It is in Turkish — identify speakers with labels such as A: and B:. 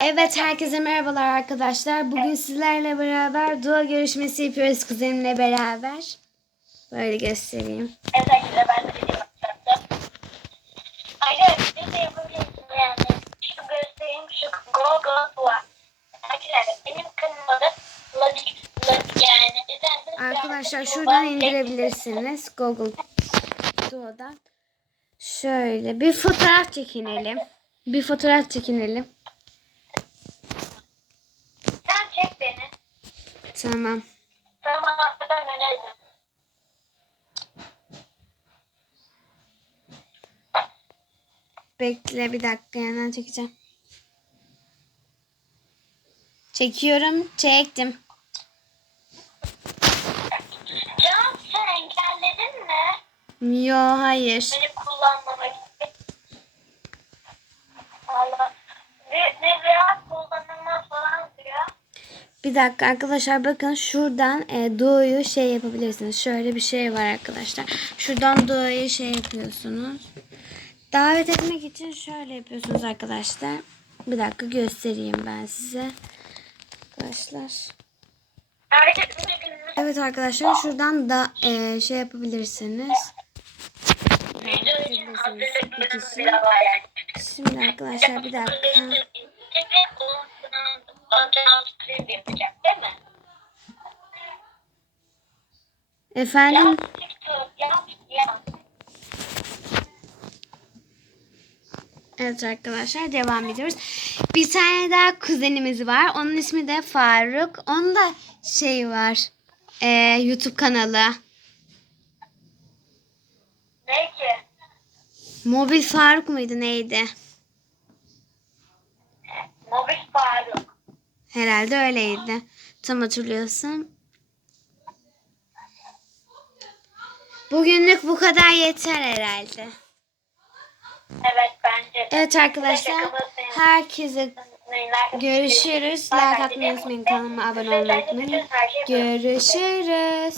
A: Evet herkese merhabalar arkadaşlar. Bugün sizlerle beraber dua görüşmesi yapıyoruz kuzenimle beraber. Böyle göstereyim.
B: Evet arkadaşlar ben de video yapacaktım. Arkadaşlar bir de yapabilirsiniz yani. Şu göstereyim şu Go Go Dua. Arkadaşlar benim kanalım adı Ladik Ladik yani. İsterseniz
A: Arkadaşlar şuradan indirebilirsiniz. Google Duo'dan. Şöyle bir fotoğraf çekinelim. Bir fotoğraf çekinelim.
B: Sen çek beni.
A: Tamam.
B: Tamam öneririm.
A: Bekle bir dakika yandan çekeceğim. Çekiyorum. Çektim.
B: Can sen engelledin mi?
A: Yo hayır.
B: Beni kullanmamak
A: Bir dakika arkadaşlar bakın şuradan e, doğuyu şey yapabilirsiniz. Şöyle bir şey var arkadaşlar. Şuradan doğuyu şey yapıyorsunuz. Davet etmek için şöyle yapıyorsunuz arkadaşlar. Bir dakika göstereyim ben size. Arkadaşlar. Evet arkadaşlar şuradan da e, şey yapabilirsiniz. Şimdi arkadaşlar bir dakika.
B: Yapacak değil mi?
A: Efendim. Evet arkadaşlar devam ediyoruz. Bir tane daha kuzenimiz var. Onun ismi de Faruk. Onun da şey var. e, YouTube kanalı.
B: Ne ki?
A: Mobil Faruk muydu neydi?
B: Mobil Faruk.
A: Herhalde öyleydi. Tam hatırlıyorsam. Bugünlük bu kadar yeter herhalde.
B: Evet bence de.
A: Evet arkadaşlar herkese görüşürüz. Like atmayı unutmayın. Kanalıma abone olmayı unutmayın. Görüşürüz.